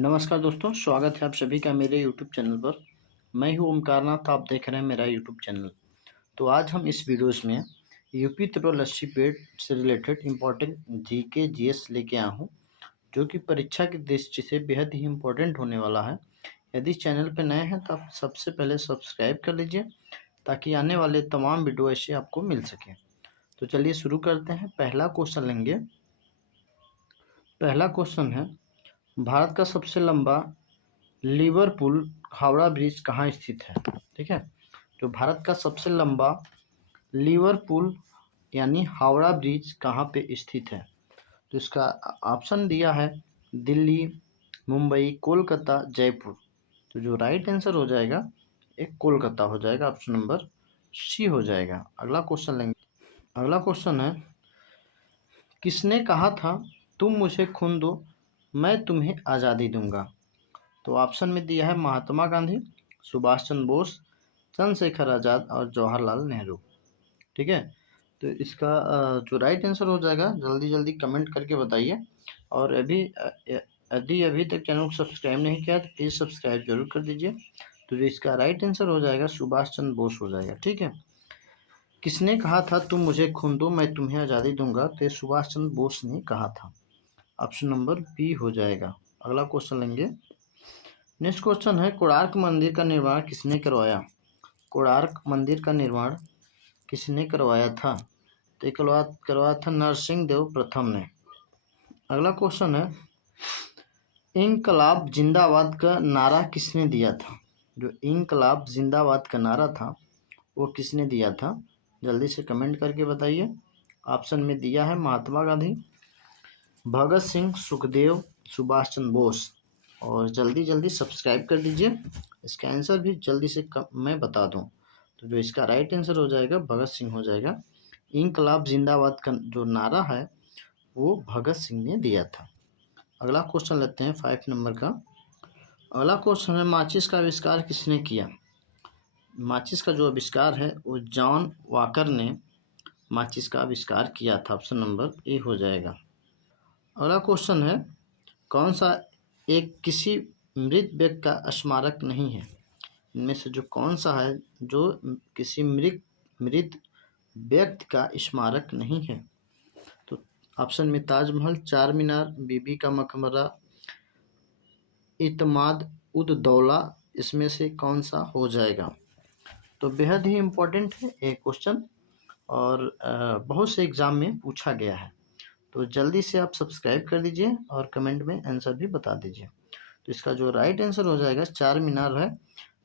नमस्कार दोस्तों, स्वागत है आप सभी का मेरे यूट्यूब चैनल पर। मैं हूं ओमकारनाथ, आप देख रहे हैं मेरा यूट्यूब चैनल। तो आज हम इस वीडियोस में यूपी त्रिपल पेड से रिलेटेड इम्पोर्टेंट जीके जीएस लेके आया हूं, जो कि परीक्षा की दृष्टि से बेहद ही इम्पोर्टेंट होने वाला है। यदि चैनल पर नए हैं तो आप सबसे पहले सब्सक्राइब कर लीजिए, ताकि आने वाले तमाम वीडियो ऐसे आपको मिल सकें। तो चलिए शुरू करते हैं। पहला क्वेश्चन लेंगे। पहला क्वेश्चन है, भारत का सबसे लंबा लिवरपूल हावड़ा ब्रिज कहाँ स्थित है? ठीक है, जो भारत का सबसे लंबा लिवरपूल यानी हावड़ा ब्रिज कहाँ पे स्थित है? तो इसका ऑप्शन दिया है दिल्ली, मुंबई, कोलकाता, जयपुर। तो जो राइट आंसर हो जाएगा एक कोलकाता हो जाएगा, ऑप्शन नंबर सी हो जाएगा। अगला क्वेश्चन लेंगे। अगला क्वेश्चन है, किसने कहा था तुम मुझे खून दो मैं तुम्हें आज़ादी दूंगा? तो ऑप्शन में दिया है महात्मा गांधी, सुभाष चंद्र बोस, चंद्रशेखर आज़ाद और जवाहरलाल नेहरू। ठीक है, तो इसका जो राइट आंसर हो जाएगा, जल्दी जल्दी कमेंट करके बताइए। और यदि अभी तक चैनल को सब्सक्राइब नहीं किया तो प्लीज़ सब्सक्राइब जरूर कर दीजिए। तो जो इसका राइट आंसर हो जाएगा सुभाष चंद्र बोस हो जाएगा। ठीक है, किसने कहा था तुम मुझे खून दो मैं तुम्हें आज़ादी दूंगा? तो ये सुभाष चंद्र बोस ने कहा था। ऑप्शन नंबर बी हो जाएगा। अगला क्वेश्चन लेंगे। नेक्स्ट क्वेश्चन है, कोणार्क मंदिर का निर्माण किसने करवाया? कोणार्क मंदिर का निर्माण किसने करवाया था? तो ये करवाया था नरसिंह देव प्रथम ने। अगला क्वेश्चन है, इनकलाब जिंदाबाद का नारा किसने दिया था? जो इनकलाब जिंदाबाद का नारा था वो किसने दिया था? जल्दी से कमेंट करके बताइए। ऑप्शन में दिया है महात्मा गांधी, भगत सिंह, सुखदेव, सुभाष चंद्र बोस। और जल्दी जल्दी सब्सक्राइब कर दीजिए, इसका आंसर भी जल्दी से मैं बता दूं। तो जो इसका राइट आंसर हो जाएगा भगत सिंह हो जाएगा। इनकलाब जिंदाबाद का जो नारा है वो भगत सिंह ने दिया था। अगला क्वेश्चन लेते हैं 5 नंबर का। अगला क्वेश्चन है, माचिस का आविष्कार किसने किया? माचिस का जो आविष्कार है वो जॉन वॉकर ने माचिस का आविष्कार किया था। ऑप्शन नंबर ए हो जाएगा। अगला क्वेश्चन है, कौन सा एक किसी मृत व्यक्ति का स्मारक नहीं है? इनमें से जो कौन सा है जो किसी मृत व्यक्ति का स्मारक नहीं है? तो ऑप्शन में ताजमहल, चार मीनार, बीबी का मकबरा, इतमाद उद दौला, इसमें से कौन सा हो जाएगा? तो बेहद ही इम्पोर्टेंट है ये क्वेश्चन, और बहुत से एग्जाम में पूछा गया है। तो जल्दी से आप सब्सक्राइब कर दीजिए और कमेंट में आंसर भी बता दीजिए। तो इसका जो राइट आंसर हो जाएगा चार मीनार है,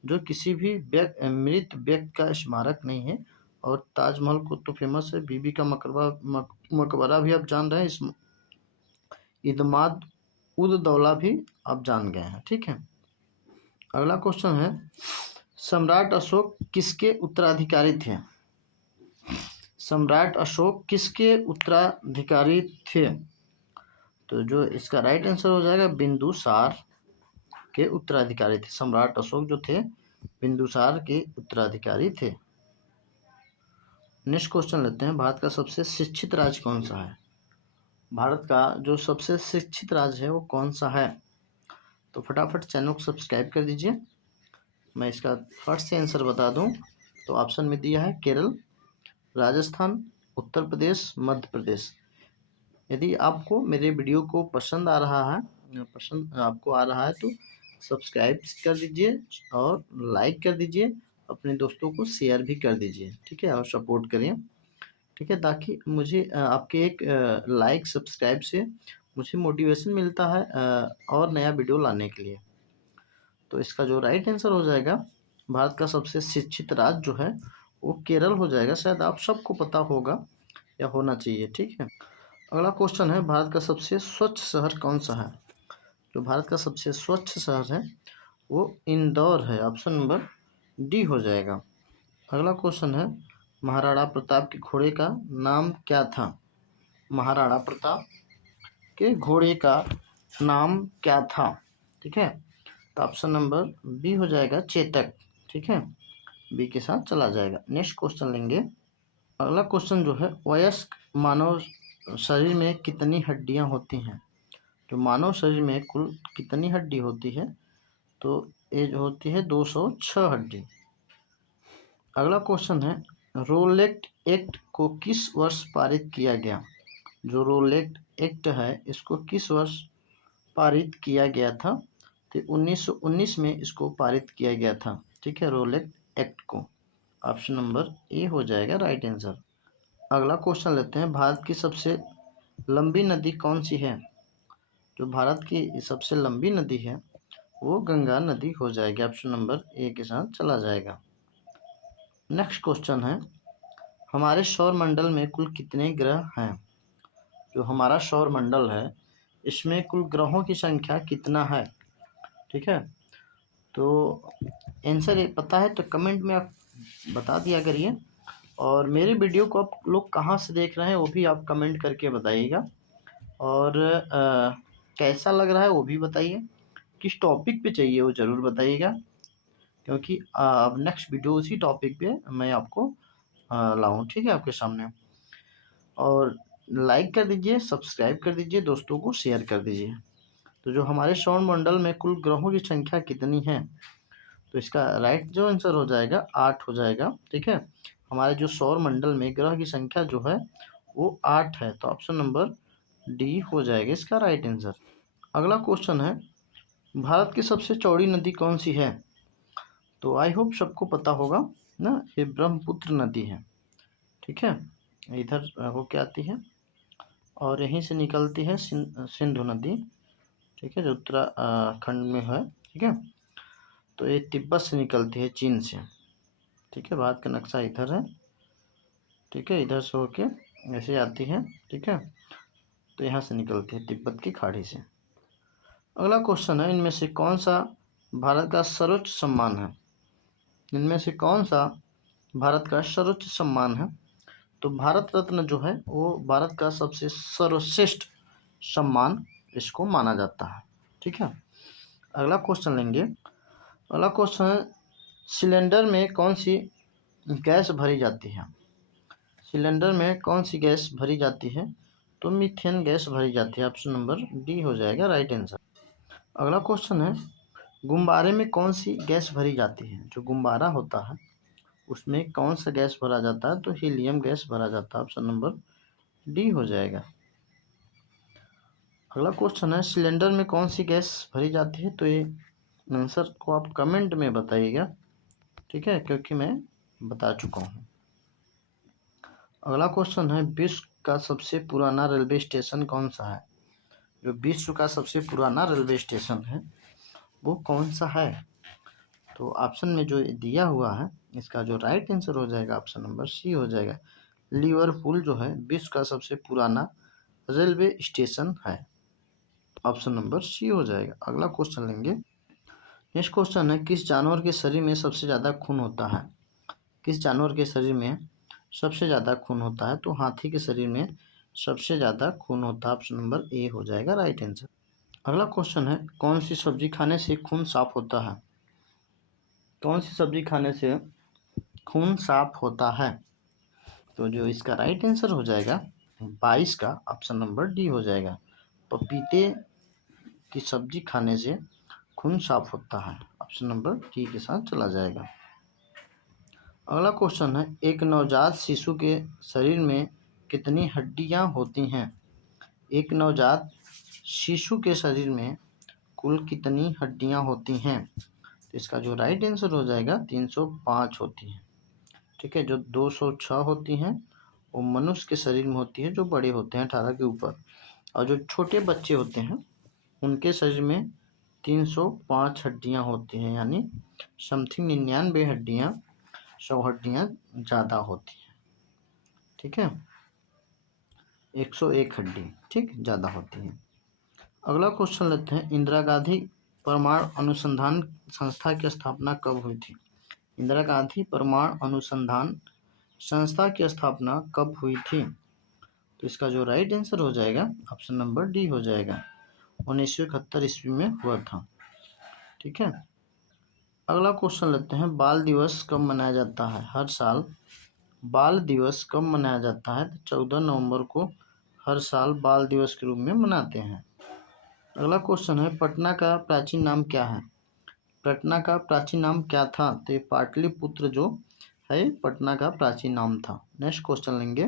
जो किसी भी मृत व्यक्ति का स्मारक नहीं है। और ताजमहल को तो फेमस है, बीबी का मकबरा भी आप जान रहे हैं, इस इतमाद उद दौला भी आप जान गए हैं। ठीक है, अगला क्वेश्चन है, सम्राट अशोक किसके उत्तराधिकारी थे? सम्राट अशोक किसके उत्तराधिकारी थे? तो जो इसका राइट आंसर हो जाएगा बिंदुसार के उत्तराधिकारी थे। सम्राट अशोक जो थे बिंदुसार के उत्तराधिकारी थे। नेक्स्ट क्वेश्चन लेते हैं, भारत का सबसे शिक्षित राज्य कौन सा है? भारत का जो सबसे शिक्षित राज्य है वो कौन सा है? तो फटाफट चैनल को सब्सक्राइब कर दीजिए। मैं इसका फर्स्ट से आंसर बता दूं तो ऑप्शन में दिया है केरल, राजस्थान, उत्तर प्रदेश, मध्य प्रदेश। यदि आपको मेरे वीडियो को पसंद आ रहा है तो सब्सक्राइब कर दीजिए और लाइक कर दीजिए, अपने दोस्तों को शेयर भी कर दीजिए। ठीक है, और सपोर्ट करिए। ठीक है, ताकि मुझे आपके एक लाइक सब्सक्राइब से मुझे मोटिवेशन मिलता है और नया वीडियो लाने के लिए। तो इसका जो राइट आंसर हो जाएगा, भारत का सबसे शिक्षित राज्य जो है वो केरल हो जाएगा। शायद आप सबको पता होगा या होना चाहिए। ठीक है, अगला क्वेश्चन है, भारत का सबसे स्वच्छ शहर कौन सा है? जो भारत का सबसे स्वच्छ शहर है वो इंदौर है। ऑप्शन नंबर डी हो जाएगा। अगला क्वेश्चन है, महाराणा प्रताप के घोड़े का नाम क्या था? महाराणा प्रताप के घोड़े का नाम क्या था? ठीक है, तो ऑप्शन नंबर बी हो जाएगा चेतक। ठीक है, बी के साथ चला जाएगा। नेक्स्ट क्वेश्चन लेंगे। अगला क्वेश्चन जो है, वयस्क मानव शरीर में कितनी हड्डियां होती हैं? जो मानव शरीर में कुल कितनी हड्डी होती है, तो ये जो होती है 206 हड्डी। अगला क्वेश्चन है, रोलेट एक्ट को किस वर्ष पारित किया गया? जो रोलेट एक्ट है इसको किस वर्ष पारित किया गया था? तो 1919 में इसको पारित किया गया था। ठीक है, रोलेट एक्ट को। ऑप्शन नंबर ए हो जाएगा राइट आंसर। अगला क्वेश्चन लेते हैं, भारत की सबसे लंबी नदी कौन सी है? जो भारत की सबसे लंबी नदी है वो गंगा नदी हो जाएगी। ऑप्शन नंबर ए के साथ चला जाएगा। नेक्स्ट क्वेश्चन है, हमारे सौर मंडल में कुल कितने ग्रह हैं? जो हमारा सौर मंडल है इसमें कुल ग्रहों की संख्या कितना है? ठीक है, तो आंसर ये पता है तो कमेंट में आप बता दिया करिए, और मेरे वीडियो को आप लोग कहाँ से देख रहे हैं वो भी आप कमेंट करके बताइएगा, और कैसा लग रहा है वो भी बताइए, किस टॉपिक पे चाहिए वो ज़रूर बताइएगा, क्योंकि अब नेक्स्ट वीडियो उसी टॉपिक पे मैं आपको लाऊं। ठीक है, आपके सामने। और लाइक कर दीजिए, सब्सक्राइब कर दीजिए, दोस्तों को शेयर कर दीजिए। तो जो हमारे सौर मंडल में कुल ग्रहों की संख्या कितनी है, तो इसका राइट जो आंसर हो जाएगा 8 हो जाएगा। ठीक है, हमारे जो सौर मंडल में ग्रह की संख्या जो है वो 8 है, तो ऑप्शन नंबर डी हो जाएगा इसका राइट आंसर। अगला क्वेश्चन है, भारत की सबसे चौड़ी नदी कौन सी है? तो आई होप सबको पता होगा ना, ये ब्रह्मपुत्र नदी है। ठीक है, इधर होके आती है और यहीं से निकलती है सिंधु नदी। ठीक है, जो उत्तराखंड में है। ठीक है, तो ये तिब्बत से निकलती है, चीन से। ठीक है, भारत का नक्शा इधर है। ठीक है, इधर से होके ऐसे आती है। ठीक है, तो यहाँ से निकलती है तिब्बत की खाड़ी से। अगला क्वेश्चन है, इनमें से कौन सा भारत का सर्वोच्च सम्मान है? इनमें से कौन सा भारत का सर्वोच्च सम्मान है? तो भारत रत्न जो है वो भारत का सबसे सर्वश्रेष्ठ सम्मान इसको माना जाता है। ठीक है, अगला क्वेश्चन लेंगे। अगला क्वेश्चन है, सिलेंडर में कौन सी गैस भरी जाती है? सिलेंडर में कौन सी गैस भरी जाती है? तो मीथेन गैस भरी जाती है। ऑप्शन नंबर डी हो जाएगा राइट आंसर। अगला क्वेश्चन है, गुब्बारे में कौन सी गैस भरी जाती है? जो गुब्बारा होता है उसमें कौन सा गैस भरा जाता है? तो हीलियम गैस भरा जाता है। ऑप्शन नंबर डी हो जाएगा। अगला क्वेश्चन है, सिलेंडर में कौन सी गैस भरी जाती है? तो ये आंसर को आप कमेंट में बताइएगा। ठीक है, क्योंकि मैं बता चुका हूँ। अगला क्वेश्चन है, विश्व का सबसे पुराना रेलवे स्टेशन कौन सा है? जो विश्व का सबसे पुराना रेलवे स्टेशन है वो कौन सा है? तो ऑप्शन में जो दिया हुआ है इसका जो राइट आंसर हो जाएगा ऑप्शन नंबर सी हो जाएगा। लिवरपूल जो है विश्व का सबसे पुराना रेलवे स्टेशन है। ऑप्शन नंबर सी हो जाएगा। अगला क्वेश्चन लेंगे। नेक्स्ट क्वेश्चन है, किस जानवर के शरीर में सबसे ज़्यादा खून होता है? किस जानवर के शरीर में सबसे ज़्यादा खून होता है? तो हाथी के शरीर में सबसे ज़्यादा खून होता है। ऑप्शन नंबर ए हो जाएगा राइट आंसर। अगला क्वेश्चन है, कौन सी सब्जी खाने से खून साफ होता है? कौन सी सब्जी खाने से खून साफ होता है? तो जो इसका राइट आंसर हो जाएगा 22 का ऑप्शन नंबर डी हो जाएगा। पपीते की सब्जी खाने से खून साफ होता है। ऑप्शन नंबर डी के साथ चला जाएगा। अगला क्वेश्चन है, एक नवजात शिशु के शरीर में कितनी हड्डियां होती हैं? एक नवजात शिशु के शरीर में कुल कितनी हड्डियां होती हैं? तो इसका जो राइट आंसर हो जाएगा 305 होती हैं। ठीक है, जो 206 होती हैं वो मनुष्य के शरीर में होती है जो बड़े होते हैं 18 के ऊपर, और जो छोटे बच्चे होते हैं उनके शरीर में 305 हड्डियां होती हैं, यानी समथिंग 99 हड्डियां 100 हड्डियां ज़्यादा होती हैं। ठीक है, 101 हड्डी ठीक ज़्यादा होती हैं। अगला क्वेश्चन लेते हैं, इंदिरा गांधी परमाणु अनुसंधान संस्था की स्थापना कब हुई थी? इंदिरा गांधी परमाणु अनुसंधान संस्था की स्थापना कब हुई थी? तो इसका जो राइट आंसर हो जाएगा ऑप्शन नंबर डी हो जाएगा। 1971 ईस्वी में हुआ था। ठीक है, अगला क्वेश्चन लेते हैं, बाल दिवस कब मनाया जाता है? हर साल बाल दिवस कब मनाया जाता है? तो 14 नवंबर को हर साल बाल दिवस के रूप में मनाते हैं। अगला क्वेश्चन है, पटना का प्राचीन नाम क्या है? पटना का प्राचीन नाम क्या था? तो ये पाटलिपुत्र जो है पटना का प्राचीन नाम था। नेक्स्ट क्वेश्चन लेंगे।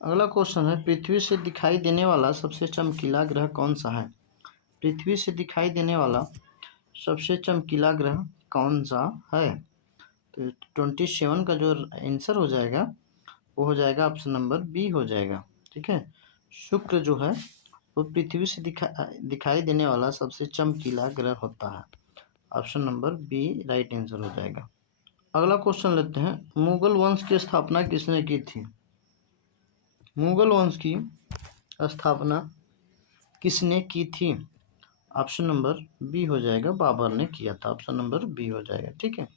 अगला क्वेश्चन है, पृथ्वी से दिखाई देने वाला सबसे चमकीला ग्रह कौन सा है? पृथ्वी से दिखाई देने वाला सबसे चमकीला ग्रह कौन सा है? तो 27 का जो आंसर हो जाएगा वो हो जाएगा ऑप्शन नंबर बी हो जाएगा। ठीक है, शुक्र जो है वो पृथ्वी से दिखाई देने वाला सबसे चमकीला ग्रह होता है। Option number B right answer हो जाएगा। अगला क्वेश्चन लेते हैं, मुगल वंश की स्थापना किसने की थी? मुगल वंश की स्थापना किसने की थी? ऑप्शन नंबर बी हो जाएगा, बाबर ने किया था। ऑप्शन नंबर बी हो जाएगा। ठीक है,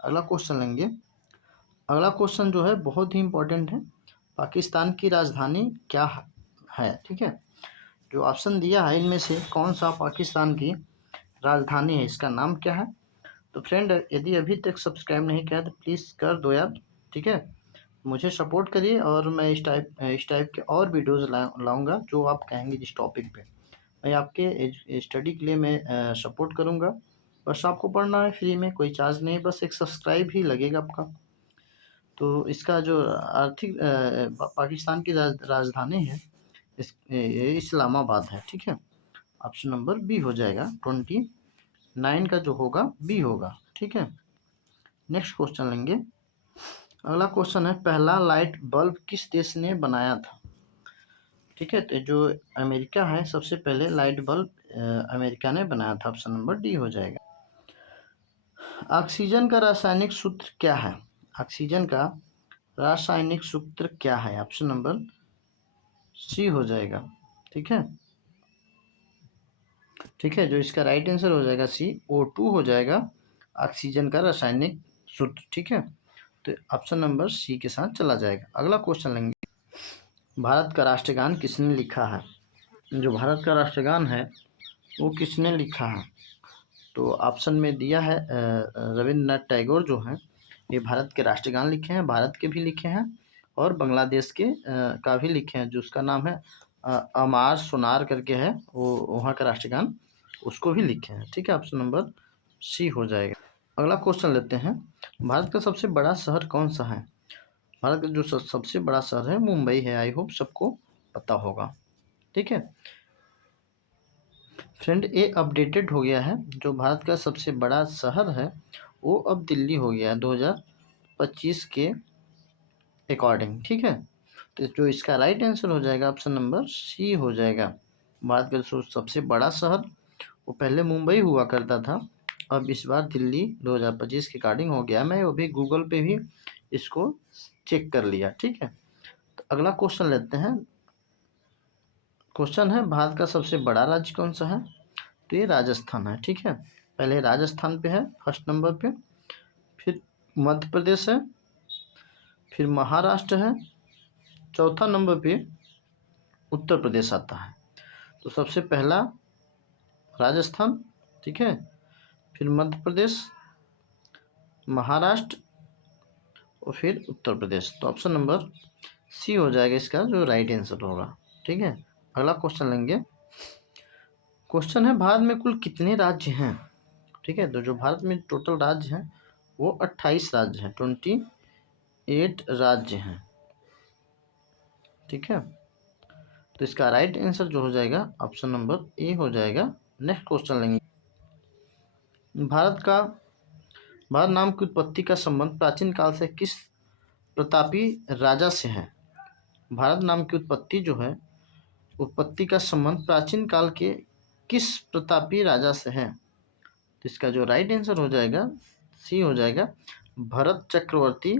अगला क्वेश्चन लेंगे। अगला क्वेश्चन जो है बहुत ही इंपॉर्टेंट है, पाकिस्तान की राजधानी क्या है? ठीक है, जो ऑप्शन दिया है इनमें से कौन सा पाकिस्तान की राजधानी है, इसका नाम क्या है? तो फ्रेंड, यदि अभी तक सब्सक्राइब नहीं किया तो प्लीज़ कर दो यार। ठीक है, मुझे सपोर्ट करिए और मैं इस टाइप के और वीडियोज़ लाऊंगा जो आप कहेंगे जिस टॉपिक पे। मैं आपके स्टडी के लिए मैं सपोर्ट करूंगा। बस आपको पढ़ना है फ्री में, कोई चार्ज नहीं, बस एक सब्सक्राइब ही लगेगा आपका। तो इसका जो आर्थिक पाकिस्तान की राजधानी है ये इस्लामाबाद है। ठीक है, ऑप्शन नंबर बी हो जाएगा। 29 का जो होगा बी होगा। ठीक है, नेक्स्ट क्वेश्चन लेंगे। अगला क्वेश्चन है, पहला लाइट बल्ब किस देश ने बनाया था? ठीक है, तो जो अमेरिका है सबसे पहले लाइट बल्ब अमेरिका ने बनाया था। ऑप्शन नंबर डी हो जाएगा। ऑक्सीजन का रासायनिक सूत्र क्या है? ऑक्सीजन का रासायनिक सूत्र क्या है? ऑप्शन नंबर सी हो जाएगा। ठीक है, ठीक है, जो इसका राइट आंसर हो जाएगा सी, O2 हो जाएगा ऑक्सीजन का रासायनिक सूत्र। ठीक है, तो ऑप्शन नंबर सी के साथ चला जाएगा। अगला क्वेश्चन लेंगे, भारत का राष्ट्रगान किसने लिखा है? जो भारत का राष्ट्रगान है वो किसने लिखा है? तो ऑप्शन में दिया है रविंद्रनाथ टैगोर जो हैं ये भारत के राष्ट्रगान लिखे हैं, भारत के भी लिखे हैं और बांग्लादेश के का भी लिखे हैं, जो उसका नाम है अमार सोनार करके है, वो वहाँ का राष्ट्रगान उसको भी लिखे हैं। ठीक है, ऑप्शन नंबर सी हो जाएगा। अगला क्वेश्चन लेते हैं, भारत का सबसे बड़ा शहर कौन सा है? भारत का जो सबसे बड़ा शहर है मुंबई है। आई होप सबको पता होगा। ठीक है फ्रेंड, ये अपडेटेड हो गया है, जो भारत का सबसे बड़ा शहर है वो अब दिल्ली हो गया है 2025 के अकॉर्डिंग। ठीक है, तो जो इसका राइट आंसर हो जाएगा ऑप्शन नंबर सी हो जाएगा। भारत का जो सबसे बड़ा शहर वो पहले मुंबई हुआ करता था, अब इस बार दिल्ली 2025 के अकॉर्डिंग हो गया। मैं वो भी गूगल पे भी इसको चेक कर लिया। ठीक है, तो अगला क्वेश्चन लेते हैं। क्वेश्चन है, भारत का सबसे बड़ा राज्य कौन सा है? तो ये राजस्थान है। ठीक है, पहले राजस्थान पे है फर्स्ट नंबर पे, फिर मध्य प्रदेश है, फिर महाराष्ट्र है, चौथा नंबर पे उत्तर प्रदेश आता है। तो सबसे पहला राजस्थान, ठीक है, फिर मध्य प्रदेश, महाराष्ट्र और फिर उत्तर प्रदेश। तो ऑप्शन नंबर सी हो जाएगा इसका जो राइट आंसर होगा। ठीक है, अगला क्वेश्चन लेंगे। क्वेश्चन है, भारत में कुल कितने राज्य हैं? ठीक है, तो जो भारत में टोटल राज्य हैं वो 28 राज्य हैं, 28 राज्य हैं। ठीक है, तो इसका राइट आंसर जो हो जाएगा ऑप्शन नंबर ए हो जाएगा। नेक्स्ट क्वेश्चन लेंगे। भारत नाम की उत्पत्ति का संबंध प्राचीन काल से किस प्रतापी राजा से है? भारत नाम की उत्पत्ति जो है, उत्पत्ति का संबंध प्राचीन काल के किस प्रतापी राजा से है? तो इसका जो राइट आंसर हो जाएगा सी हो जाएगा, भरत चक्रवर्ती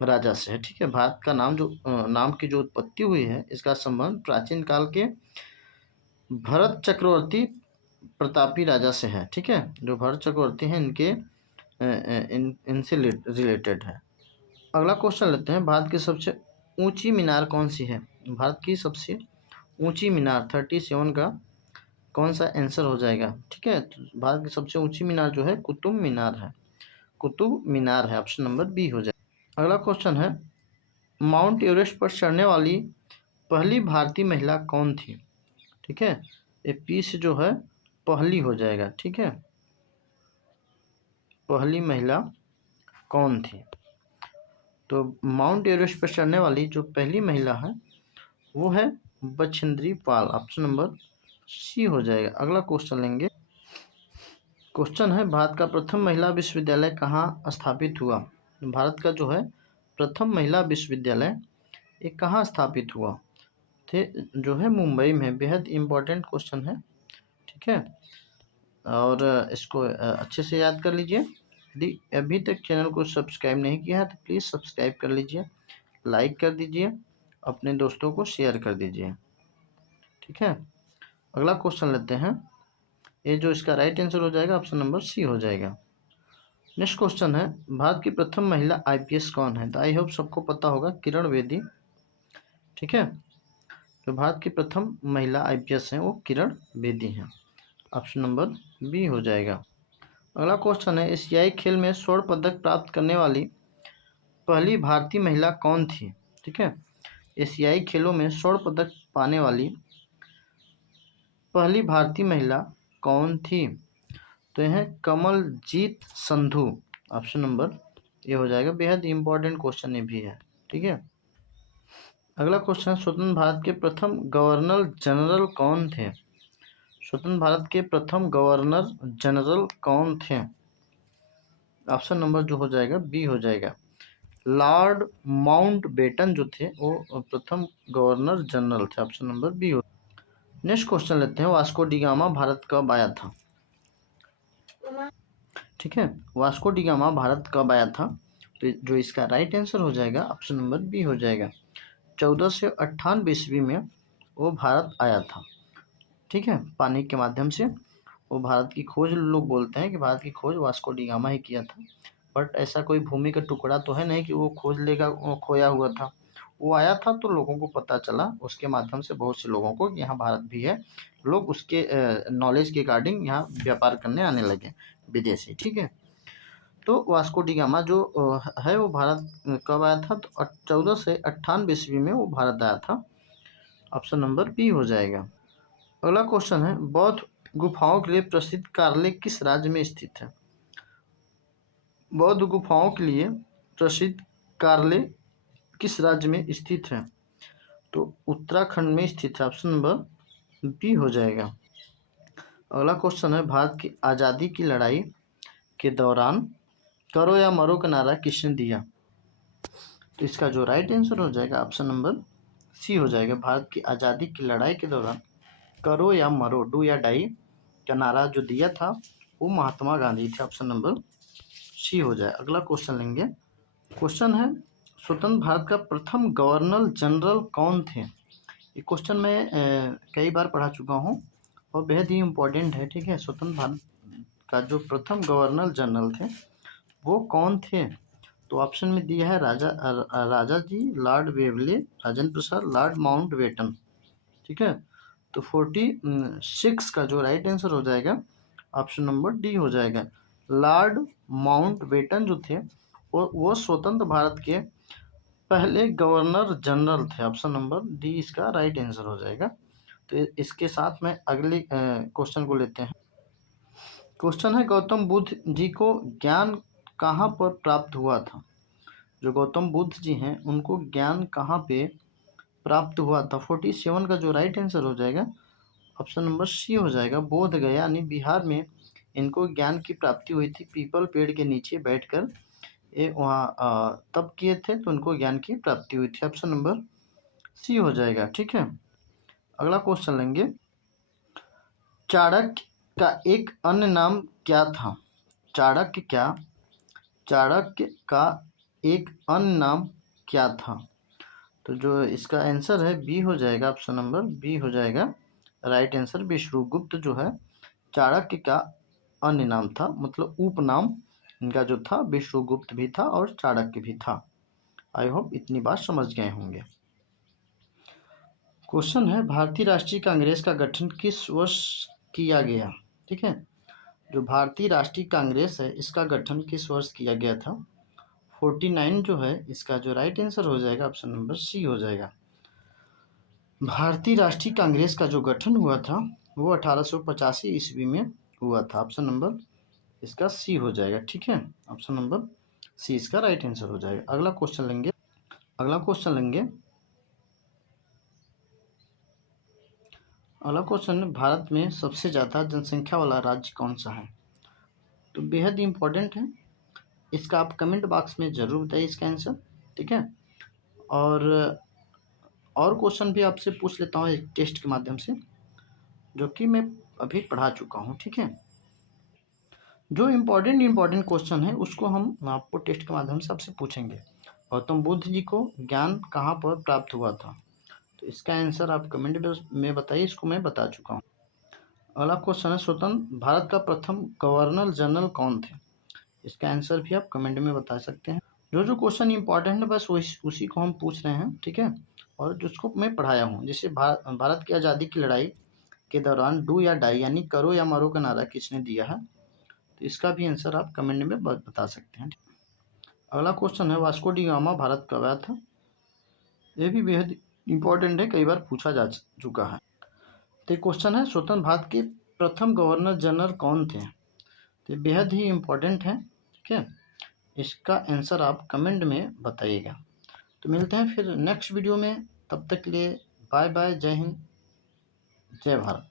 राजा से है। ठीक है, भारत का नाम की जो उत्पत्ति हुई है इसका संबंध प्राचीन काल के भरत चक्रवर्ती प्रतापी राजा से है। ठीक है, जो भरत चक्रवर्ती हैं इनसे रिलेटेड है। अगला क्वेश्चन लेते हैं, भारत की सबसे ऊंची मीनार कौन सी है? भारत की सबसे ऊंची मीनार 37 का कौन सा आंसर हो जाएगा? ठीक है, तो भारत की सबसे ऊंची मीनार जो है कुतुब मीनार है, कुतुब मीनार है। ऑप्शन नंबर बी हो जाएगा। अगला क्वेश्चन है, माउंट एवरेस्ट पर चढ़ने वाली पहली भारतीय महिला कौन थी? ठीक है, ये पी से जो है पहली हो जाएगा, ठीक है। पहली महिला कौन थी? तो माउंट एवरेस्ट पर चढ़ने वाली जो पहली महिला है वो है Bachendri Pal. Option number C हो जाएगा। अगला क्वेश्चन लेंगे। क्वेश्चन है, भारत का प्रथम महिला विश्वविद्यालय कहाँ स्थापित हुआ? भारत का जो है प्रथम महिला विश्वविद्यालय ये कहाँ स्थापित हुआ? थे जो है मुंबई में। बेहद इम्पोर्टेंट क्वेश्चन है, ठीक है। और इसको अच्छे से याद कर लीजिए। यदि अभी तक चैनल को सब्सक्राइब नहीं किया है तो प्लीज़ सब्सक्राइब कर लीजिए, लाइक कर दीजिए, अपने दोस्तों को शेयर कर दीजिए, ठीक है। अगला क्वेश्चन लेते हैं। ये जो इसका राइट आंसर हो जाएगा ऑप्शन नंबर सी हो जाएगा। नेक्स्ट क्वेश्चन है, भारत की प्रथम महिला आईपीएस कौन है? तो आई होप सबको पता होगा, किरण बेदी, ठीक है। तो भारत की प्रथम महिला आईपीएस है वो किरण बेदी हैं। ऑप्शन नंबर बी हो जाएगा। अगला क्वेश्चन है, एशियाई खेल में स्वर्ण पदक प्राप्त करने वाली पहली भारतीय महिला कौन थी? ठीक है, एशियाई खेलों में स्वर्ण पदक पाने वाली पहली भारतीय महिला कौन थी? तो यह कमलजीत संधू। ऑप्शन नंबर ये हो जाएगा। बेहद इंपॉर्टेंट क्वेश्चन ये भी है, ठीक है। अगला क्वेश्चन, स्वतंत्र भारत के प्रथम गवर्नर जनरल कौन थे? स्वतंत्र भारत के प्रथम गवर्नर जनरल कौन थे? ऑप्शन नंबर जो हो जाएगा बी हो जाएगा। लॉर्ड माउंटबेटन जो थे वो प्रथम गवर्नर जनरल थे। ऑप्शन नंबर बी हो। नेक्स्ट क्वेश्चन लेते हैं, वास्को डी गामा भारत कब आया था? ठीक है, वास्को डी गामा भारत कब आया था? तो जो इसका राइट आंसर हो जाएगा ऑप्शन नंबर बी हो जाएगा। 1498 ईस्वी में वो भारत आया था, ठीक है। पानी के माध्यम से वो भारत की खोज, लोग बोलते हैं कि भारत की खोज वास्को डी गामा ही किया था, बट ऐसा कोई भूमि का टुकड़ा तो है नहीं कि वो खोज लेगा, वो खोया हुआ था। वो आया था तो लोगों को पता चला, उसके माध्यम से बहुत से लोगों को यहाँ भारत भी है, लोग उसके नॉलेज के अकॉर्डिंग यहाँ व्यापार करने आने लगे विदेशी, ठीक है। तो वास्को डी गामा जो है वो भारत कब आया था? तो 1498 ईस्वी में वो भारत आया था। ऑप्शन नंबर बी हो जाएगा। अगला क्वेश्चन है, बौद्ध गुफाओं के लिए प्रसिद्ध कार्ले किस राज्य में स्थित है? बौद्ध गुफाओं के लिए प्रसिद्ध कार्ले किस राज्य में स्थित है? तो उत्तराखंड में स्थित है। ऑप्शन नंबर बी हो जाएगा। अगला क्वेश्चन है, भारत की आज़ादी की लड़ाई के दौरान करो या मरो का नारा किसने दिया? तो इसका जो राइट आंसर हो जाएगा ऑप्शन नंबर सी हो जाएगा। भारत की आज़ादी की लड़ाई के दौरान करो या मरो, डू या डाई का नारा जो दिया था वो महात्मा गांधी थे। ऑप्शन नंबर सी हो जाए। अगला क्वेश्चन लेंगे। क्वेश्चन है, स्वतंत्र भारत का प्रथम गवर्नर जनरल कौन थे? ये क्वेश्चन मैं कई बार पढ़ा चुका हूँ और बेहद ही इम्पोर्टेंट है, ठीक है। स्वतंत्र भारत का जो प्रथम गवर्नर जनरल थे वो कौन थे? तो ऑप्शन में दिया है राजा जी, Lord वेवले, Rajendra Prasad, Lord Mountbatten, ठीक है। तो 46 का जो राइट आंसर हो जाएगा ऑप्शन नंबर डी हो जाएगा। लॉर्ड माउंटबेटन जो थे वो स्वतंत्र भारत के पहले गवर्नर जनरल थे। ऑप्शन नंबर डी इसका राइट आंसर हो जाएगा। तो इसके साथ में अगले क्वेश्चन को लेते हैं। क्वेश्चन है, गौतम बुद्ध जी को ज्ञान कहाँ पर प्राप्त हुआ था? जो गौतम बुद्ध जी हैं उनको ज्ञान कहाँ पे प्राप्त हुआ था? 47 का जो राइट आंसर हो जाएगा ऑप्शन नंबर सी हो जाएगा। बोध गया यानी बिहार में इनको ज्ञान की प्राप्ति हुई थी। पीपल पेड़ के नीचे बैठकर ये वहाँ तब किए थे तो उनको ज्ञान की प्राप्ति हुई थी। ऑप्शन नंबर सी हो जाएगा, ठीक है। अगला क्वेश्चन लेंगे। चाणक्य का एक अन्य नाम क्या था? चाणक्य का एक अन्य नाम क्या था? तो जो इसका आंसर है बी हो जाएगा। ऑप्शन नंबर बी हो जाएगा राइट आंसर। विष्णुगुप्त जो है चाणक्य का अन्य नाम था, मतलब उपनाम इनका जो था विष्णुगुप्त भी था और चाणक्य भी था। आई होप इतनी बात समझ गए होंगे। क्वेश्चन है, भारतीय राष्ट्रीय कांग्रेस का गठन किस वर्ष किया गया? ठीक है, जो भारतीय राष्ट्रीय कांग्रेस है इसका गठन किस वर्ष किया गया था? 49 जो है इसका जो राइट आंसर हो जाएगा ऑप्शन नंबर सी हो जाएगा। भारतीय राष्ट्रीय कांग्रेस का जो गठन हुआ था वो 1885 ईस्वी में हुआ था। ऑप्शन नंबर इसका सी हो जाएगा। ठीक है, ऑप्शन नंबर सी इसका राइट आंसर हो जाएगा। अगला क्वेश्चन लेंगे। अगला क्वेश्चन, भारत में सबसे ज़्यादा जनसंख्या वाला राज्य कौन सा है? तो बेहद इंपॉर्टेंट है, इसका आप कमेंट बॉक्स में ज़रूर बताइए इसका आंसर। ठीक है, और क्वेश्चन भी आपसे पूछ लेता हूँ एक टेस्ट के माध्यम से, जो कि मैं अभी पढ़ा चुका हूँ। ठीक है, जो इम्पोर्टेंट क्वेश्चन है उसको हम आपको टेस्ट के माध्यम से आपसे पूछेंगे। गौतम बुद्ध जी को ज्ञान कहाँ पर प्राप्त हुआ था? तो इसका आंसर आप कमेंट में बताइए, इसको मैं बता चुका हूँ। अगला क्वेश्चन है, स्वतंत्र भारत का प्रथम गवर्नर जनरल कौन थे? इसका आंसर भी आप कमेंट में बता सकते हैं। जो क्वेश्चन इंपॉर्टेंट है बस उसी को हम पूछ रहे हैं। ठीक है, और जिसको मैं पढ़ाया हूँ, जैसे भारत की आज़ादी की लड़ाई के दौरान डू या डाई यानी करो या मरो का नारा किसने दिया है? तो इसका भी आंसर आप कमेंट में बता सकते हैं। अगला क्वेश्चन है, वास्को डी गामा भारत कब आया था? ये भी बेहद इंपॉर्टेंट है, कई बार पूछा जा चुका है। तो क्वेश्चन है, स्वतंत्र भारत के प्रथम गवर्नर जनरल कौन थे? तो बेहद ही इम्पोर्टेंट है। ठीक है, इसका आंसर आप कमेंट में बताइएगा। तो मिलते हैं फिर नेक्स्ट वीडियो में, तब तक के लिए बाय बाय, जय हिंद, जय भारत।